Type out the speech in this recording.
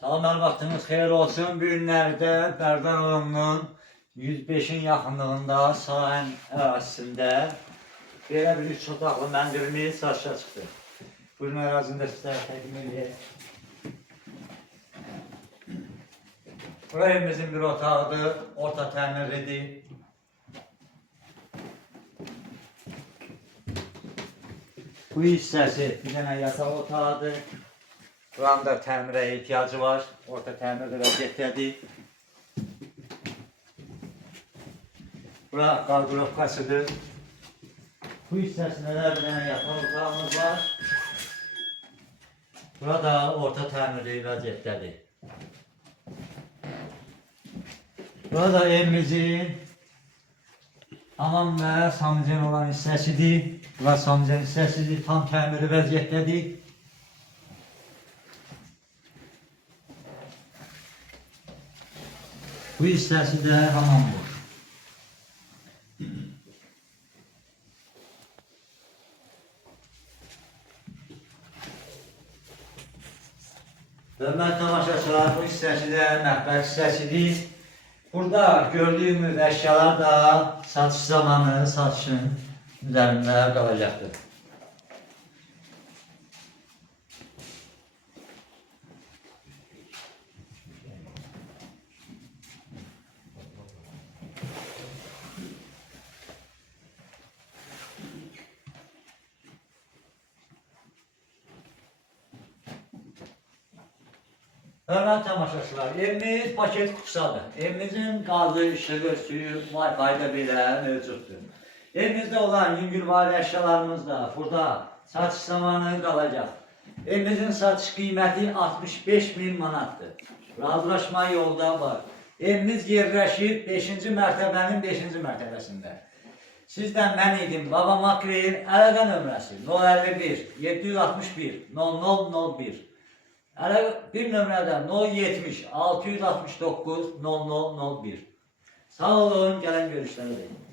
Salam, vaxtınız xeyir olsun. Bu günlərdə Bərdanovun 105'in yaxınlığında sahən ərazisində belə bir 3 otaqlı mənzilimiz satışa çıxdı. Buyurun, ərazində sizə təqdim edək. Bura evimizin bir otağıdır, orta təmirlidir. Bu hissəsi bir dənə yataq otağıdır. Buranın da təmirə ehtiyacı var. Orta təmirdə vəziyyətdədir. Bura qardirovkasıdır. Bu hissəsində də bir dənə yataq otağımız var. Bura da orta təmirli vəziyyətdədir. Bura da evimizin hamam və sanucan olan hissəsidir. Bura sanucan hissəsidir, tam təmirli vəziyyətdədir. Bu hissəsi də hamamdır. Hörmətli tamaşaçılar, bu hissəsi də mətbəx hissəsidir. Burada gördüyümüz əşyalar da satış zamanı satışın üzərində qalacaqdır. Hörmətli tamaşaçılar, evimiz paket kutusadır. Evimizin qazı, işığı, suyu, Wi-Fi da belə mövcuddur. Evimizdə olan yüngülvari əşyalarımız da burada satış zamanı qalacaq. Evimizin satış qiyməti 65.000 manatdır. Razılaşma yolda var. Evimiz yerləşir 5-ci mərtəbənin 5-ci mərtəbəsində. Sizdən mən idim Baba Makreyin əlaqə nömrəsi 051 761 0001. Bir nömrədə 070 669 0001. Sağ olun, gələn görüşlərə deyim.